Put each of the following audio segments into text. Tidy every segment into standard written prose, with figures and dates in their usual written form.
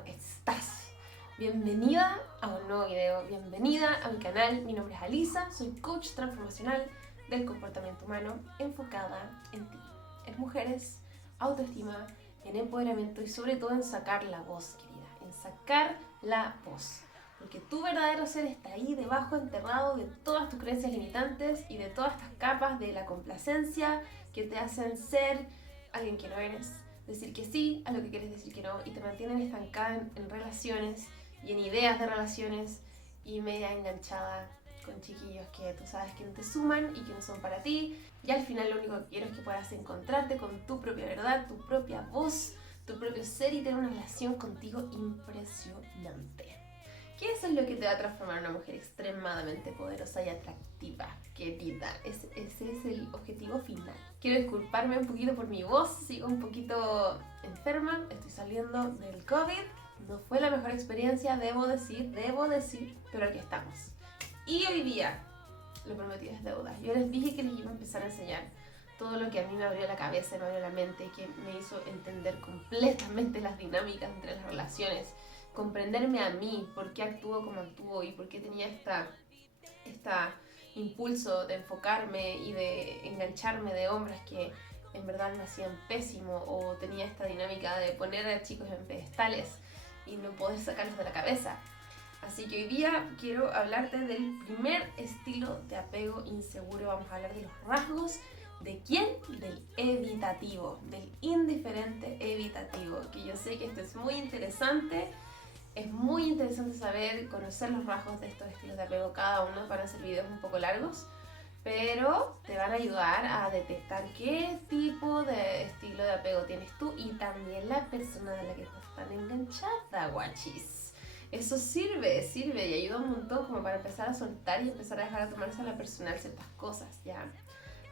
¿cómo estás? Bienvenida a un nuevo video, bienvenida a mi canal. Mi nombre es Alisa, soy coach transformacional del comportamiento humano enfocada en ti, en mujeres, autoestima, en empoderamiento y sobre todo en sacar la voz, querida, en sacar la voz. Porque tu verdadero ser está ahí debajo, enterrado de todas tus creencias limitantes y de todas estas capas de la complacencia que te hacen ser alguien que no eres, decir que sí a lo que quieres decir que no y te mantienen estancada en relaciones y en ideas de relaciones y media enganchada con chiquillos que tú sabes que no te suman y que no son para ti, y al final lo único que quiero es que puedas encontrarte con tu propia verdad, tu propia voz, tu propio ser y tener una relación contigo impresionante. Que eso es lo que te va a transformar en una mujer extremadamente poderosa y atractiva, querida. Ese es el objetivo final. Quiero disculparme un poquito por mi voz, sigo un poquito enferma, estoy saliendo del COVID. No fue la mejor experiencia, debo decir, pero aquí estamos. Y hoy día, lo prometido es deuda. Yo les dije que les iba a empezar a enseñar todo lo que a mí me abrió la cabeza, me abrió la mente y que me hizo entender completamente las dinámicas entre las relaciones, comprenderme a mí, por qué actúo como actúo y por qué tenía esta impulso de enfocarme y de engancharme de hombres que en verdad me hacían pésimo, o tenía esta dinámica de poner a chicos en pedestales y no poder sacarlos de la cabeza. Así que hoy día quiero hablarte del primer estilo de apego inseguro. Vamos a hablar de los rasgos. ¿De quién? Del evitativo, del indiferente evitativo, que yo sé que esto es muy interesante. Es muy interesante saber, conocer los rasgos de estos estilos de apego. Cada uno van a ser videos un poco largos, pero te van a ayudar a detectar qué tipo de estilo de apego tienes tú y también la persona de la que estás tan enganchada, guachis. Eso sirve y ayuda un montón como para empezar a soltar y empezar a dejar de tomarse a la personal ciertas cosas, ¿ya?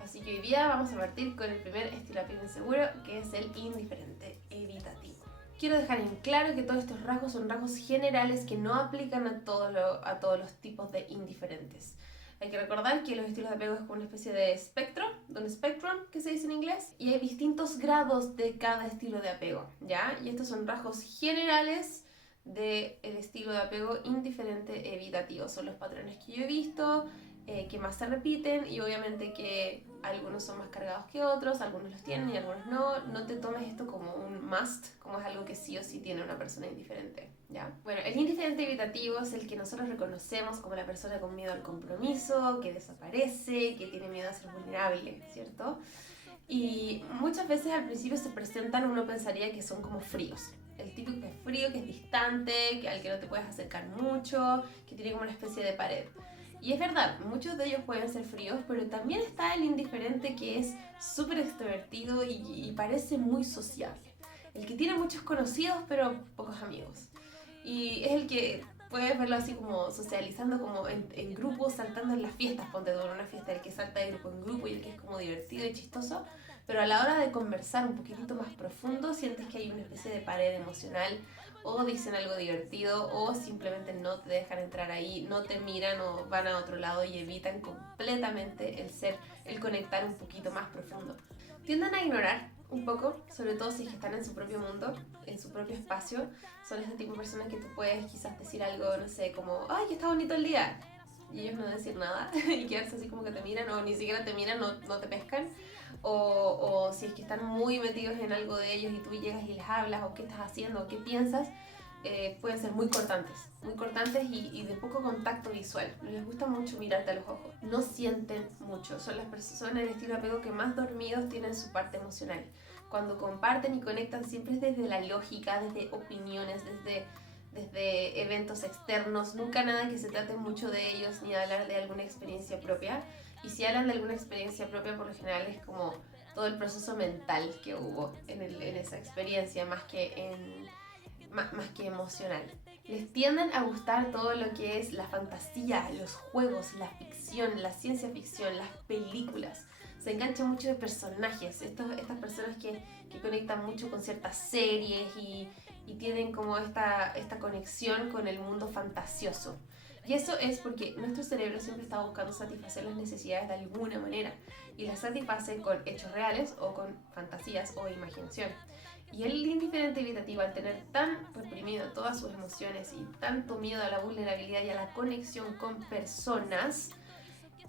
Así que hoy día vamos a partir con el primer estilo de apego inseguro, que es el indiferente evitativo. Quiero dejar en claro que todos estos rasgos son rasgos generales que no aplican a todos los tipos de indiferentes. Hay que recordar que los estilos de apego es como una especie de espectro, de un spectrum que se dice en inglés, y hay distintos grados de cada estilo de apego, ¿ya? Y estos son rasgos generales del estilo de apego indiferente evitativo. Son los patrones que yo he visto, que más se repiten, y obviamente que algunos son más cargados que otros, algunos los tienen y algunos no. No te tomes esto como un must, como es algo que sí o sí tiene una persona indiferente, ¿ya? Bueno, el indiferente evitativo es el que nosotros reconocemos como la persona con miedo al compromiso, que desaparece, que tiene miedo a ser vulnerable, ¿cierto? Y muchas veces al principio se presentan, uno pensaría que son como fríos. El típico que es frío, que es distante, que al que no te puedes acercar mucho, que tiene como una especie de pared. Y es verdad, muchos de ellos pueden ser fríos, pero también está el indiferente que es súper extrovertido y parece muy sociable. El que tiene muchos conocidos, pero pocos amigos. Y es el que puedes verlo así como socializando como en grupos, saltando en las fiestas, ponte tú en una fiesta, el que salta de grupo en grupo y el que es como divertido y chistoso, pero a la hora de conversar un poquitito más profundo sientes que hay una especie de pared emocional, o dicen algo divertido o simplemente no te dejan entrar ahí, no te miran o van a otro lado y evitan completamente el conectar un poquito más profundo. Tienden a ignorar un poco, sobre todo si es que están en su propio mundo, en su propio espacio. Son este tipo de personas que tú puedes quizás decir algo, no sé, como ¡ay, que está bonito el día! Y ellos no decir nada y quedarse así como que te miran, o ni siquiera te miran, no te pescan. O si es que están muy metidos en algo de ellos y tú llegas y les hablas, o qué estás haciendo, o qué piensas, pueden ser muy cortantes y de poco contacto visual. No les gusta mucho mirarte a los ojos. No sienten mucho. Son las personas del estilo de apego que más dormidos tienen su parte emocional. Cuando comparten y conectan siempre es desde la lógica, desde opiniones, desde eventos externos, nunca nada que se trate mucho de ellos ni hablar de alguna experiencia propia. Y si hablan de alguna experiencia propia, por lo general es como todo el proceso mental que hubo en esa experiencia, más que emocional. Les tienden a gustar todo lo que es la fantasía, los juegos, la ficción, la ciencia ficción, las películas. Se enganchan mucho de personajes, estas personas que conectan mucho con ciertas series y tienen como esta conexión con el mundo fantasioso. Y eso es porque nuestro cerebro siempre está buscando satisfacer las necesidades de alguna manera, y las satisface con hechos reales o con fantasías o imaginación. Y el indiferente evitativo, al tener tan reprimido todas sus emociones y tanto miedo a la vulnerabilidad y a la conexión con personas,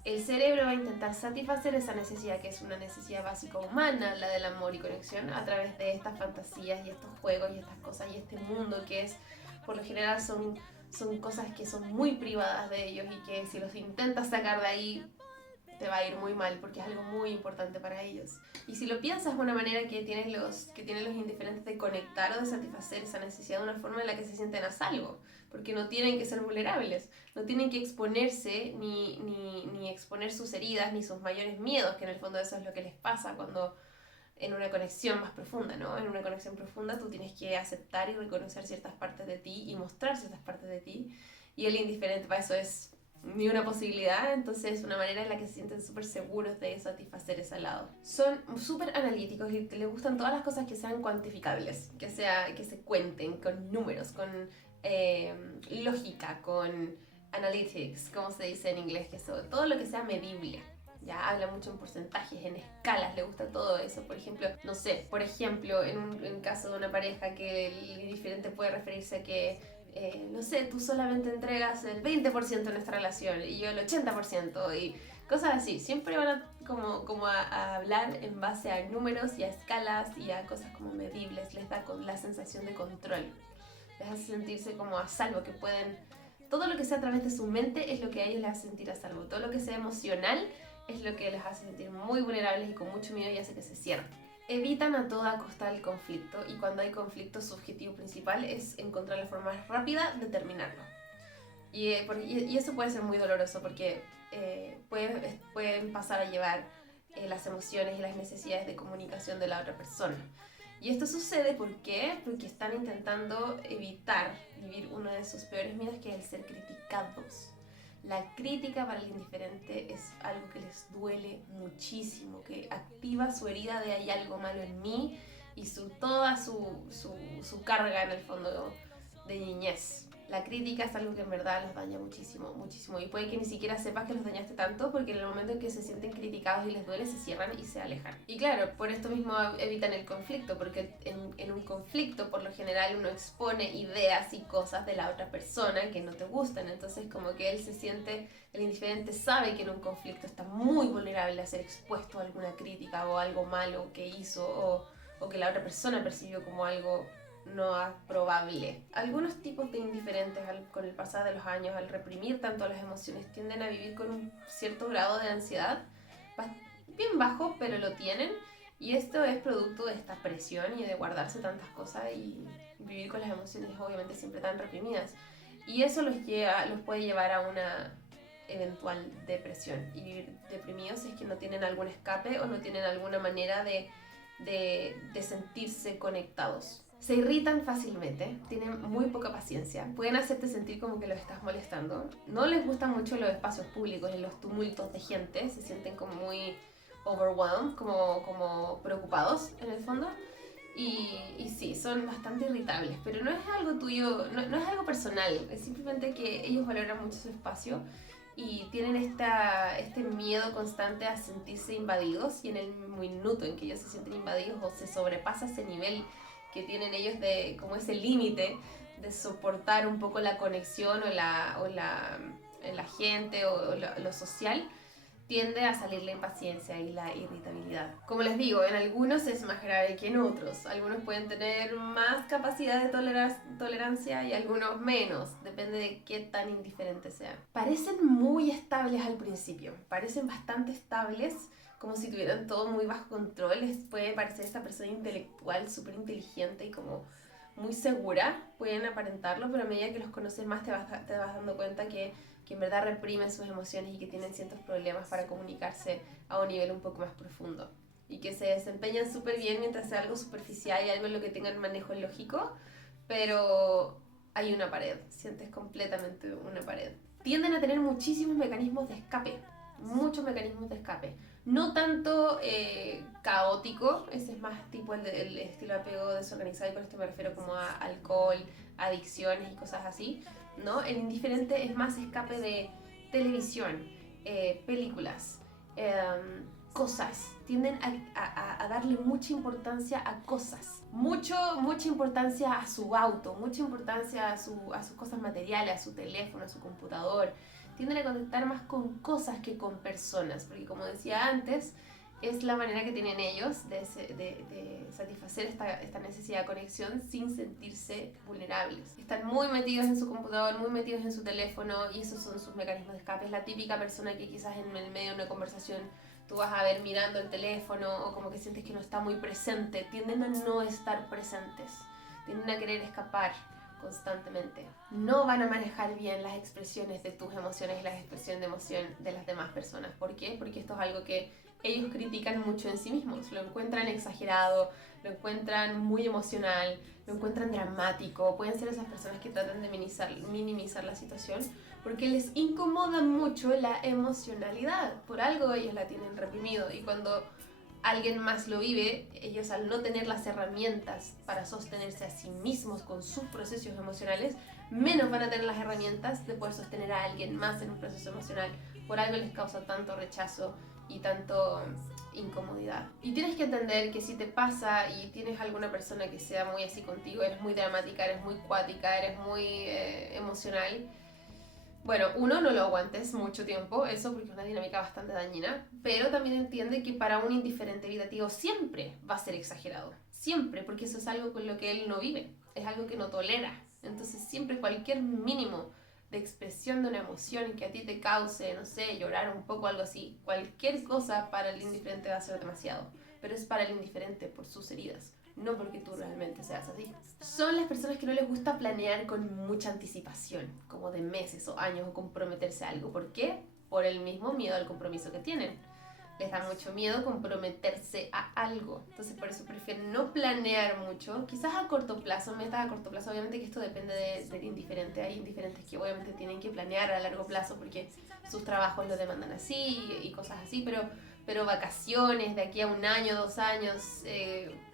el cerebro va a intentar satisfacer esa necesidad, que es una necesidad básica humana, la del amor y conexión, a través de estas fantasías y estos juegos y estas cosas y este mundo que es, por lo general, son cosas que son muy privadas de ellos y que si los intentas sacar de ahí te va a ir muy mal porque es algo muy importante para ellos. Y si lo piensas de una manera que tienen los indiferentes de conectar o de satisfacer esa necesidad de una forma en la que se sienten a salvo, porque no tienen que ser vulnerables, no tienen que exponerse ni exponer sus heridas ni sus mayores miedos, que en el fondo eso es lo que les pasa cuando en una conexión más profunda, ¿no? En una conexión profunda tú tienes que aceptar y reconocer ciertas partes de ti y mostrar ciertas partes de ti, y el indiferente para eso es ni una posibilidad, entonces es una manera en la que se sienten súper seguros de satisfacer ese lado. Son súper analíticos y les gustan todas las cosas que sean cuantificables, que se cuenten con números, con lógica, con analytics, como se dice en inglés, que eso, todo lo que sea medible. Ya habla mucho en porcentajes, en escalas, le gusta todo eso. Por ejemplo, no sé, en caso de una pareja que el indiferente puede referirse a que no sé, tú solamente entregas el 20% de nuestra relación y yo el 80% y cosas así. Siempre van a hablar en base a números y a escalas y a cosas como medibles. Les da la sensación de control. Les hace sentirse como a salvo, que pueden... Todo lo que sea a través de su mente es lo que a ellos les hace sentir a salvo. Todo lo que sea emocional es lo que les hace sentir muy vulnerables y con mucho miedo y hace que se cierren. Evitan a toda costa el conflicto y cuando hay conflicto su objetivo principal es encontrar la forma más rápida de terminarlo. Y eso puede ser muy doloroso porque pueden pasar a llevar las emociones y las necesidades de comunicación de la otra persona. Y esto sucede porque están intentando evitar vivir uno de sus peores miedos, que es el ser criticados. La crítica para el indiferente es algo que les duele muchísimo, que activa su herida de hay algo malo en mí y toda su carga en el fondo de niñez. La crítica es algo que en verdad los daña muchísimo, muchísimo. Y puede que ni siquiera sepas que los dañaste tanto porque en el momento en que se sienten criticados y les duele se cierran y se alejan. Y claro, por esto mismo evitan el conflicto, porque en un conflicto por lo general uno expone ideas y cosas de la otra persona que no te gustan. Entonces como que el indiferente sabe que en un conflicto está muy vulnerable a ser expuesto a alguna crítica o algo malo que hizo o que la otra persona percibió como algo no aprobable. Algunos tipos de indiferentes con el pasar de los años, al reprimir tanto las emociones, tienden a vivir con un cierto grado de ansiedad, bien bajo, pero lo tienen, y esto es producto de esta presión y de guardarse tantas cosas y vivir con las emociones obviamente siempre tan reprimidas. Y eso los puede llevar a una eventual depresión, y vivir deprimidos es que no tienen algún escape o no tienen alguna manera de sentirse conectados. Se irritan fácilmente, tienen muy poca paciencia, pueden hacerte sentir como que los estás molestando. No les gustan mucho los espacios públicos y los tumultos de gente, se sienten como muy overwhelmed, como preocupados en el fondo. Y sí, son bastante irritables, pero no es algo tuyo, no es algo personal, es simplemente que ellos valoran mucho su espacio y tienen este miedo constante a sentirse invadidos, y en el minuto en que ellos se sienten invadidos o se sobrepasa ese nivel que tienen ellos de como ese límite de soportar un poco la conexión o la gente o lo social, tiende a salir la impaciencia y la irritabilidad. Como les digo, en algunos es más grave que en otros. Algunos pueden tener más capacidad de tolerancia y algunos menos. Depende de qué tan indiferentes sean. Parecen muy estables al principio. Parecen bastante estables, como si tuvieran todo muy bajo control. Les puede parecer esta persona intelectual, súper inteligente y como muy segura. Pueden aparentarlo, pero a medida que los conoces más te vas dando cuenta que en verdad reprimen sus emociones y que tienen ciertos problemas para comunicarse a un nivel un poco más profundo. Y que se desempeñan súper bien mientras sea algo superficial y algo en lo que tengan manejo lógico, pero hay una pared, sientes completamente una pared. Tienden a tener muchísimos mecanismos de escape, muchos mecanismos de escape. No tanto caótico, ese es más tipo el estilo de apego desorganizado, y con esto me refiero como a alcohol, adicciones y cosas así, ¿no? El indiferente es más escape de televisión, películas, cosas. tienden a darle mucha importancia a cosas, mucha importancia a su auto, mucha importancia a sus cosas materiales, a su teléfono, a su computador. Tienden a conectar más con cosas que con personas, porque como decía antes, es la manera que tienen ellos de satisfacer esta necesidad de conexión sin sentirse vulnerables. Están muy metidos en su computador, muy metidos en su teléfono y esos son sus mecanismos de escape. Es la típica persona que quizás en el medio de una conversación tú vas a ver mirando el teléfono o como que sientes que no está muy presente. Tienden a no estar presentes, tienden a querer escapar constantemente. No van a manejar bien las expresiones de tus emociones y las expresiones de emoción de las demás personas. ¿Por qué? Porque esto es algo que ellos critican mucho en sí mismos. Lo encuentran exagerado, lo encuentran muy emocional, lo encuentran dramático. Pueden ser esas personas que tratan de minimizar la situación porque les incomoda mucho la emocionalidad. Por algo ellos la tienen reprimido y cuando alguien más lo vive, ellos al no tener las herramientas para sostenerse a sí mismos con sus procesos emocionales, menos van a tener las herramientas de poder sostener a alguien más en un proceso emocional. Por algo les causa tanto rechazo y tanto incomodidad. Y tienes que entender que si te pasa y tienes alguna persona que sea muy así contigo, eres muy dramática, eres muy cuática, eres muy emocional, bueno, uno, no lo aguantes mucho tiempo, eso porque es una dinámica bastante dañina, pero también entiende que para un indiferente evitativo siempre va a ser exagerado, siempre, porque eso es algo con lo que él no vive, es algo que no tolera, entonces siempre cualquier mínimo de expresión de una emoción que a ti te cause, no sé, llorar un poco, algo así, cualquier cosa para el indiferente va a ser demasiado, pero es para el indiferente por sus heridas, no porque tú realmente seas así. Son las personas que no les gusta planear con mucha anticipación, como de meses o años o comprometerse a algo. ¿Por qué? Por el mismo miedo al compromiso que tienen. Les da mucho miedo comprometerse a algo. Entonces por eso prefieren no planear mucho. Quizás a corto plazo, metas a corto plazo. Obviamente que esto depende del indiferente. Hay indiferentes que obviamente tienen que planear a largo plazo porque sus trabajos lo demandan así y cosas así. Pero vacaciones de aquí a un año, 2 años...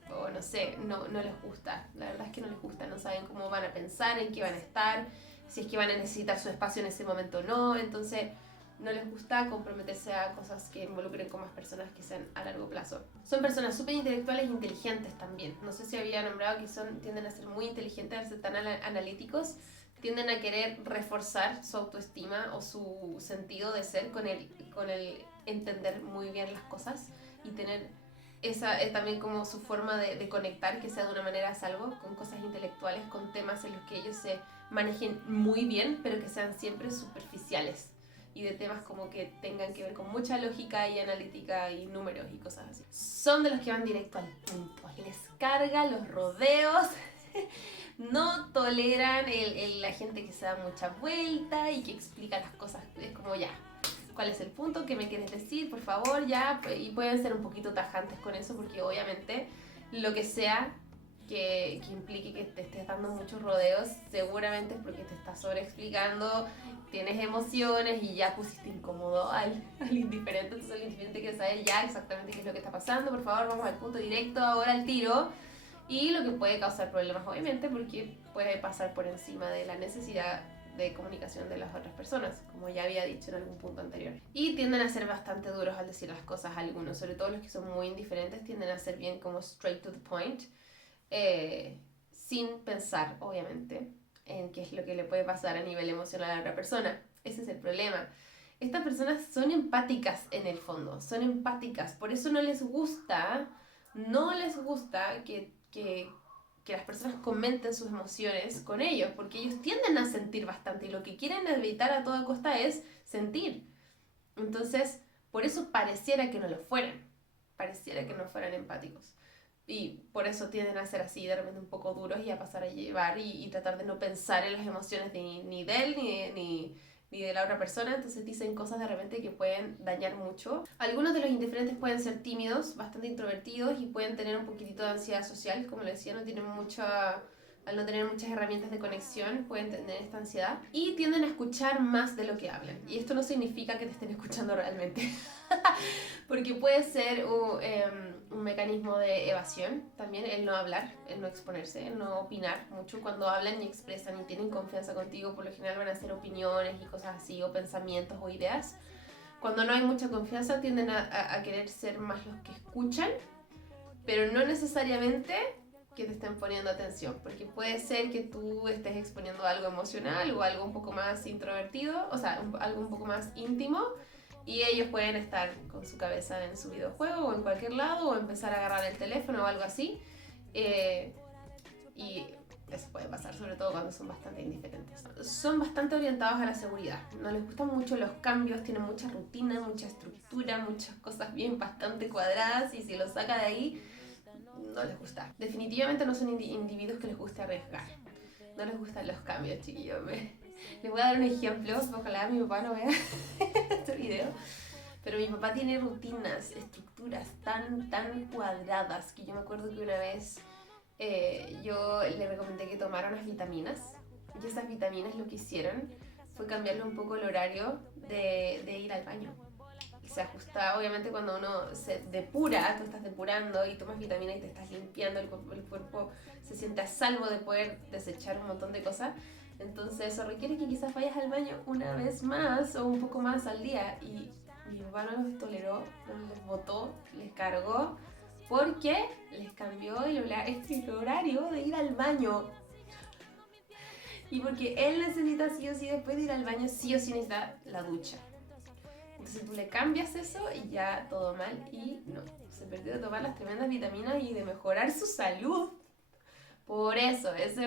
o no sé, no les gusta, la verdad es que no les gusta, no saben cómo van a pensar, en qué van a estar, si es que van a necesitar su espacio en ese momento o no, entonces no les gusta comprometerse a cosas que involucren con más personas que sean a largo plazo. Son personas súper intelectuales e inteligentes también, no sé si había nombrado que tienden a ser muy inteligentes, a ser tan analíticos, tienden a querer reforzar su autoestima o su sentido de ser con el entender muy bien las cosas y tener esa es también como su forma de conectar, que sea de una manera a salvo, con cosas intelectuales, con temas en los que ellos se manejen muy bien, pero que sean siempre superficiales. Y de temas como que tengan que ver con mucha lógica y analítica y números y cosas así. Son de los que van directo al punto. Les carga los rodeos. No toleran la gente que se da mucha vuelta y que explica las cosas. Es como ya, ¿cuál es el punto? ¿Qué me quieres decir? Por favor, ya. Y pueden ser un poquito tajantes con eso porque obviamente lo que sea que implique que te estés dando muchos rodeos, seguramente es porque te estás sobreexplicando, tienes emociones y ya pusiste incómodo al indiferente. Entonces el indiferente quiere saber ya exactamente qué es lo que está pasando. Por favor, vamos al punto directo, ahora al tiro. Y lo que puede causar problemas, obviamente, porque puede pasar por encima de la necesidad de comunicación de las otras personas, como ya había dicho en algún punto anterior. Y tienden a ser bastante duros al decir las cosas a algunos, sobre todo los que son muy indiferentes, tienden a ser bien como straight to the point, sin pensar, obviamente, en qué es lo que le puede pasar a nivel emocional a la otra persona. Ese es el problema. Estas personas son empáticas en el fondo, son empáticas, por eso no les gusta que las personas comenten sus emociones con ellos, porque ellos tienden a sentir bastante y lo que quieren evitar a toda costa es sentir. Entonces, por eso pareciera que no lo fueran, pareciera que no fueran empáticos. Y por eso tienden a ser así, de repente un poco duros y a pasar a llevar y tratar de no pensar en las emociones ni de él ni de la otra persona, entonces dicen cosas de repente que pueden dañar mucho. Algunos de los indiferentes pueden ser tímidos, bastante introvertidos y pueden tener un poquitito de ansiedad social, como les decía, al no tener muchas herramientas de conexión, pueden tener esta ansiedad y tienden a escuchar más de lo que hablan. Y esto no significa que te estén escuchando realmente, porque puede ser un mecanismo de evasión también, el no hablar, el no exponerse, el no opinar mucho. Cuando hablan y expresan y tienen confianza contigo, por lo general van a ser opiniones y cosas así, o pensamientos o ideas. Cuando no hay mucha confianza tienden a querer ser más los que escuchan, pero no necesariamente que te estén poniendo atención, porque puede ser que tú estés exponiendo algo emocional o algo un poco más introvertido, o sea, algo un poco más íntimo, y ellos pueden estar con su cabeza en su videojuego o en cualquier lado, o empezar a agarrar el teléfono o algo así, y eso puede pasar, sobre todo cuando son bastante indiferentes. Son bastante orientados a la seguridad, no les gustan mucho los cambios, tienen mucha rutina, mucha estructura, muchas cosas bien bastante cuadradas, y si los saca de ahí, no les gusta. Definitivamente no son individuos que les guste arriesgar. No les gustan los cambios, chiquillos. Les voy a dar un ejemplo. Ojalá mi papá no vea este video. Pero mi papá tiene rutinas, estructuras tan cuadradas que yo me acuerdo que una vez yo le recomendé que tomara unas vitaminas. Y esas vitaminas lo que hicieron fue cambiarle un poco el horario de ir al baño. Se ajusta, obviamente cuando uno se depura, tú estás depurando y tomas vitamina y te estás limpiando, el cuerpo se siente a salvo de poder desechar un montón de cosas. Entonces eso requiere que quizás vayas al baño una vez más o un poco más al día. Y mi papá no los toleró, no les botó, les cargó, porque les cambió el horario de ir al baño. Y porque él necesita sí o sí, después de ir al baño, sí o sí necesita la ducha. Entonces tú le cambias eso y ya todo mal, y no, se perdió de tomar las tremendas vitaminas y de mejorar su salud. Por eso, ese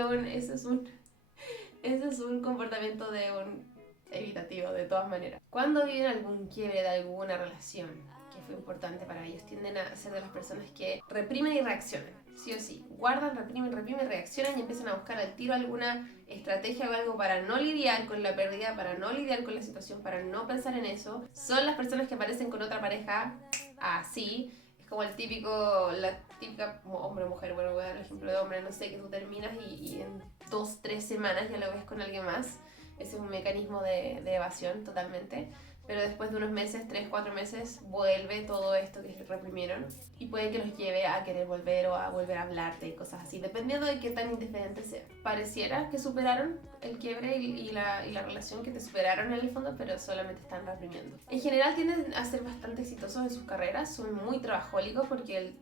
es un comportamiento de un evitativo, de todas maneras. Cuando viven algún quiebre de alguna relación que fue importante para ellos, tienden a ser de las personas que reprimen y reaccionan, sí o sí. Guardan, reprimen, reaccionan y empiezan a buscar al tiro alguna estrategia o algo para no lidiar con la pérdida, para no lidiar con la situación, para no pensar en eso. Son las personas que aparecen con otra pareja así. Es como la típica hombre o mujer, bueno, voy a dar el ejemplo de hombre, no sé, que tú terminas y en 2-3 semanas ya lo ves con alguien más. Ese es un mecanismo de evasión totalmente. Pero después de unos meses, 3-4 meses, vuelve todo esto que reprimieron y puede que los lleve a querer volver o a volver a hablarte y cosas así, dependiendo de qué tan indiferente sea. Pareciera que superaron el quiebre y la relación, que te superaron en el fondo, pero solamente están reprimiendo. En general tienden a ser bastante exitosos en sus carreras, son muy trabajólicos porque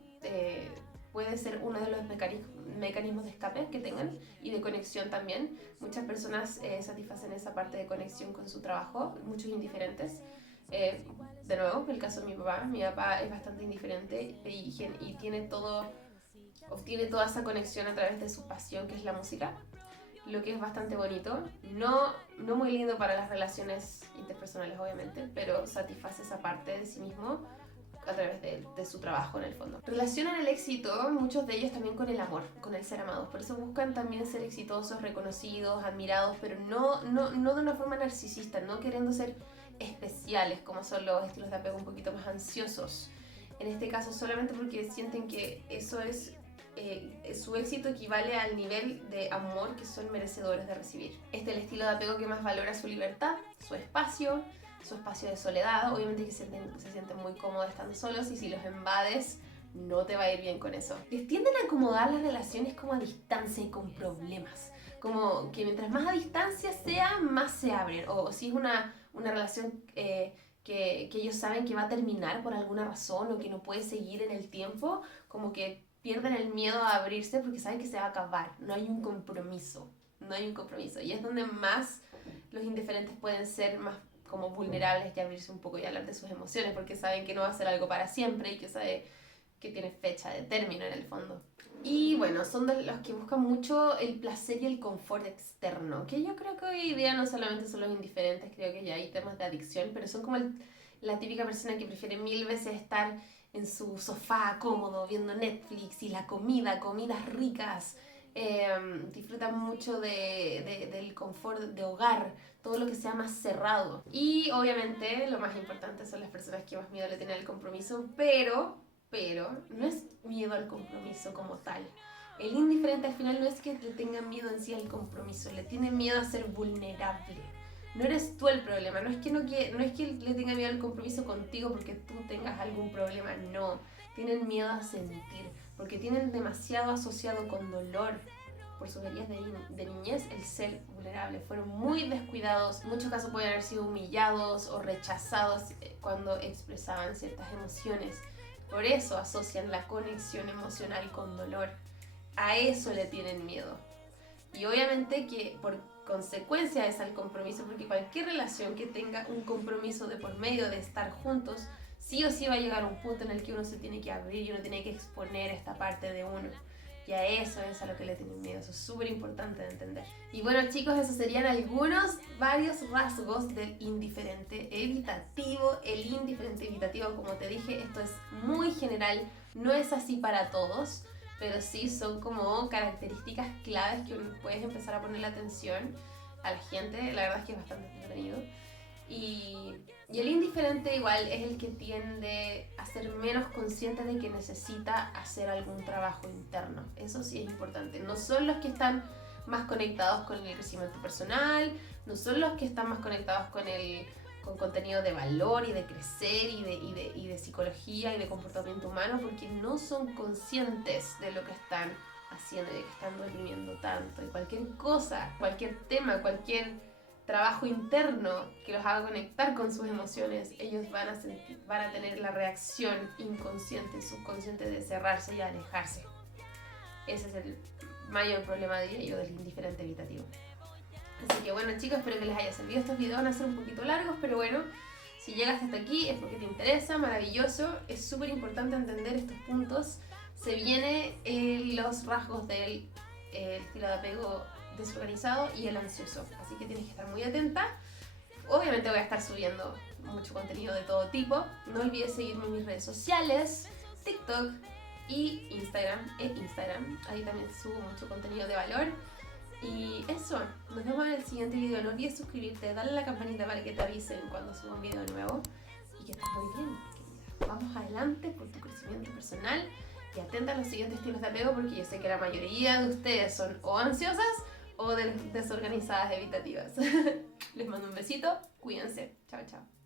puede ser uno de los mecanismos de escape que tengan y de conexión también. Muchas personas satisfacen esa parte de conexión con su trabajo, muchos indiferentes. De nuevo, el caso de mi papá es bastante indiferente y obtiene toda esa conexión a través de su pasión, que es la música, lo que es bastante bonito. No muy lindo para las relaciones interpersonales, obviamente, pero satisface esa parte de sí mismo a través de su trabajo en el fondo. Relacionan el éxito, muchos de ellos también con el amor, con el ser amados. Por eso buscan también ser exitosos, reconocidos, admirados, pero no de una forma narcisista, no queriendo ser especiales, como son los estilos de apego un poquito más ansiosos. En este caso solamente porque sienten que eso es su éxito equivale al nivel de amor que son merecedores de recibir. Este es el estilo de apego que más valora su libertad, su espacio de soledad. Obviamente que se sienten muy cómodos estando solos, y si los invades no te va a ir bien con eso. Les tienden a acomodar las relaciones como a distancia y con problemas, como que mientras más a distancia sea, más se abren, o si es una relación que ellos saben que va a terminar por alguna razón o que no puede seguir en el tiempo, como que pierden el miedo a abrirse porque saben que se va a acabar, no hay un compromiso, y es donde más los indiferentes pueden ser más como vulnerables y abrirse un poco y hablar de sus emociones, porque saben que no va a ser algo para siempre y que sabe que tiene fecha de término en el fondo. Y bueno, son de los que buscan mucho el placer y el confort externo, que yo creo que hoy día no solamente son los indiferentes, creo que ya hay temas de adicción, pero son como la típica persona que prefiere 1000 veces estar en su sofá cómodo viendo Netflix y la comidas ricas. Disfrutan mucho del confort de hogar, todo lo que sea más cerrado. Y obviamente lo más importante son las personas que más miedo le tienen al compromiso, pero no es miedo al compromiso como tal. El indiferente al final no es que le tenga miedo en sí al compromiso, le tiene miedo a ser vulnerable. No eres tú el problema, no es que le tenga miedo al compromiso contigo porque tú tengas algún problema, no. Tienen miedo a sentir, porque tienen demasiado asociado con dolor por sus heridas de niñez el ser vulnerable. Fueron muy descuidados, en muchos casos pueden haber sido humillados o rechazados cuando expresaban ciertas emociones. Por eso asocian la conexión emocional con dolor. A eso le tienen miedo. Y obviamente que por consecuencia es al compromiso, porque cualquier relación que tenga un compromiso de por medio de estar juntos, sí o sí va a llegar a un punto en el que uno se tiene que abrir y uno tiene que exponer esta parte de uno. Y a eso es a lo que le tienen miedo. Eso es súper importante de entender. Y bueno, chicos, esos serían varios rasgos del indiferente evitativo. El indiferente evitativo, como te dije, esto es muy general, no es así para todos, pero sí son como características claves que uno puedes empezar a ponerle atención a la gente. La verdad es que es bastante entretenido. Y el indiferente igual es el que tiende a ser menos consciente de que necesita hacer algún trabajo interno. Eso sí es importante. No son los que están más conectados con el crecimiento personal, no son los que están más conectados con contenido de valor y de crecer y de psicología y de comportamiento humano, porque no son conscientes de lo que están haciendo y de que están reprimiendo tanto. Y cualquier cosa, cualquier tema, cualquier trabajo interno que los haga conectar con sus emociones, ellos van a tener la reacción inconsciente y subconsciente de cerrarse y alejarse. Ese es el mayor problema, diría yo, del indiferente evitativo. Así que bueno, chicos, espero que les haya servido. Estos videos van a ser un poquito largos, pero bueno, si llegaste hasta aquí es porque te interesa, maravilloso. Es súper importante entender estos puntos. Se vienen los rasgos del estilo de apego desorganizado y el ansioso, así que tienes que estar muy atenta. Obviamente voy a estar subiendo mucho contenido de todo tipo. No olvides seguirme en mis redes sociales, TikTok y Instagram. Ahí también subo mucho contenido de valor. Y eso, nos vemos en el siguiente video. No olvides suscribirte, darle a la campanita para que te avisen cuando suba un video nuevo. Y que estés muy bien, querida. Vamos adelante por tu crecimiento personal y atenta a los siguientes estilos de apego, porque yo sé que la mayoría de ustedes son o ansiosas o desorganizadas evitativas. Les mando un besito, cuídense. Chao, chao.